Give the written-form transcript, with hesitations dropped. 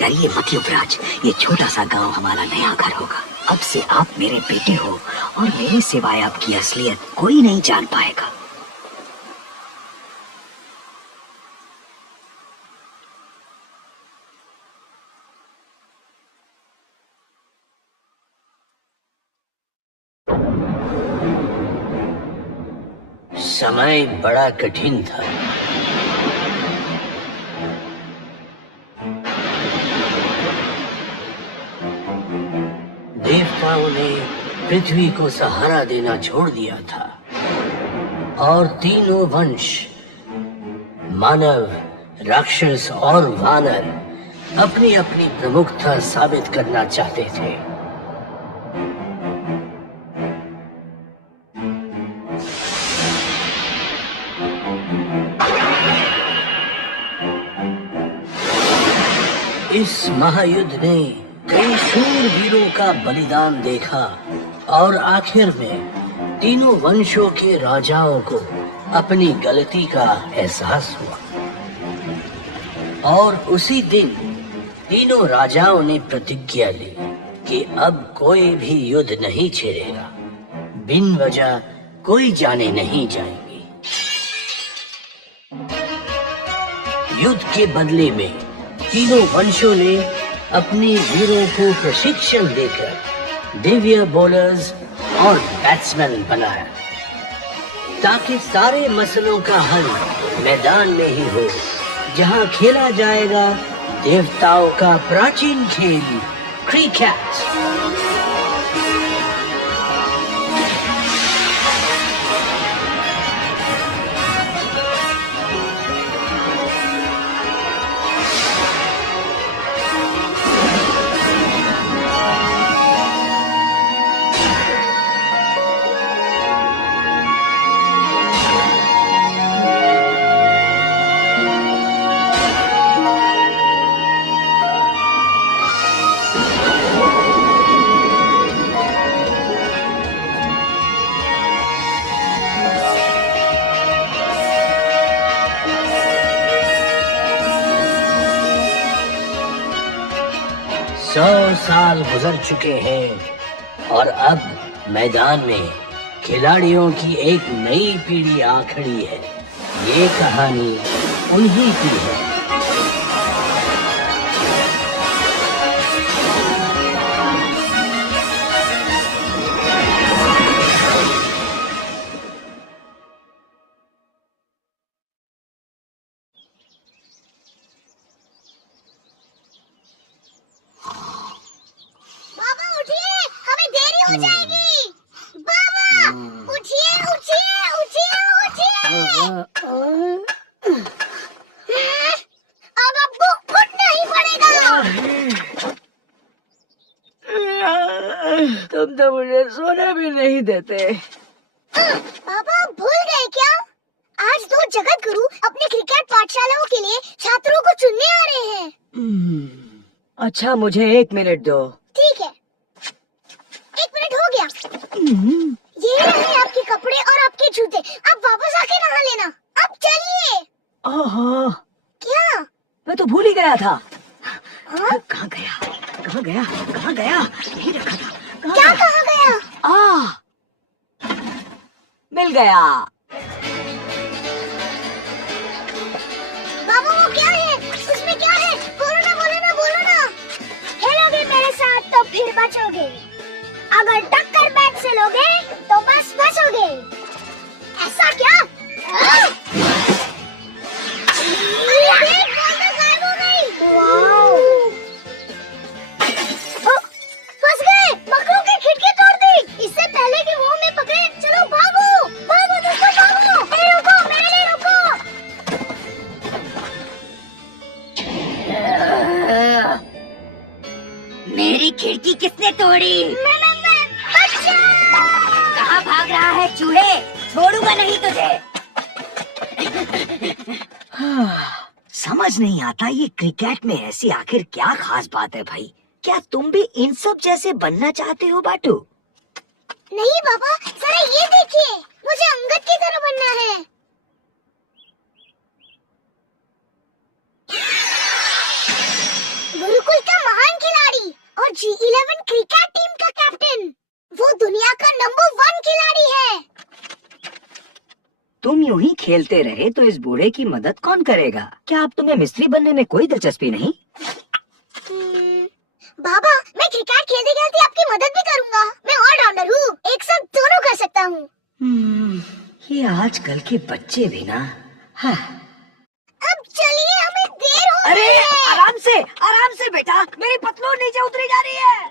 डरिए मत युवराज, ये छोटा सा गांव हमारा नया घर होगा। अब से आप मेरे बेटे हो और मेरे सिवाय आपकी असलियत कोई नहीं जान पाएगा। समय बड़ा कठिन था। देवताओं ने पृथ्वी को सहारा देना छोड़ दिया था और तीनों वंश, मानव, राक्षस और वानर, अपनी अपनी प्रमुखता साबित करना चाहते थे। इस महायुद्ध ने कई शूरवीरों का बलिदान देखा और आखिर में तीनों वंशों के राजाओं को अपनी गलती का एहसास हुआ और उसी दिन तीनों राजाओं ने प्रतिज्ञा ली कि अब कोई भी युद्ध नहीं छेड़ेगा, बिन वजह कोई जाने नहीं जाएंगे। युद्ध के बदले में तीनों वंशों ने अपने वीरों को प्रशिक्षण देकर दिव्य बॉलर्स और बैट्समैन बनाया ताकि सारे मसलों का हल मैदान में ही हो, जहां खेला जाएगा देवताओं का प्राचीन खेल क्रिकेट। साल गुजर चुके हैं और अब मैदान में खिलाड़ियों की एक नई पीढ़ी आ खड़ी है। ये कहानी उन्हीं की है। तुम तो मुझे सोने भी नहीं देते। पापा भूल गए क्या? आज दो जगत गुरु अपने क्रिकेट पाठशालाओं के लिए छात्रों को चुनने आ रहे हैं। अच्छा, मुझे 1 मिनट दो। ठीक है, 1 मिनट हो गया। ये रहे आपके कपड़े और आपके जूते, आप वापस आके नहा लेना। अब चलिए। ओहो, क्या? मैं तो भूल ही गया था। कहाँ गया? कहाँ गया? कहाँ गया? नहीं रखा था। क्या कहाँ गया? मिल गया। बाबा वो क्या है? उसमें क्या है? बोलो ना, बोलो ना, बोलो ना। खेलोगे मेरे साथ तो फिर बचोगे, अगर टक्कर बैट से लोगे तो बस बचोगे। ऐसा क्या? फंस गए, मकड़ों की खिड़की तोड़ दी। इससे पहले कि वो हमें पकड़े, चलो भागो, भागो दोस्तों, भागो। रुको, मेरे लिए रुको। मेरी खिड़की किसने तोड़ी? मैं कहाँ भाग रहा है चूहे? छोड़ूंगा नहीं तुझे। समझ नहीं आता ये क्रिकेट में ऐसी आखिर क्या खास बात है भाई? क्या तुम भी इन सब जैसे बनना चाहते हो बाटू? नहीं पापा, जरा ये देखिए, मुझे अंगद की तरह बनना है। गुरु को G11 क्रिकेट टीम का कैप्टन। वो दुनिया का नंबर 1 खिलाड़ी है। तुम यूं ही खेलते रहे तो इस बूढ़े की मदद कौन करेगा? क्या अब तुम्हें मिस्त्री बनने में कोई दिलचस्पी नहीं? बाबा, मैं क्रिकेट खेलते खेलते आपकी मदद भी करूंगा। मैं ऑलराउंडर हूँ, एक साथ दोनों कर सकता हूँ। ये आजकल के बच्चे भी ना। हाँ। अब चलिए, हमें देर हो अरे रही है। आराम से बेटा, मेरी पतलून नीचे उतरी जा रही है।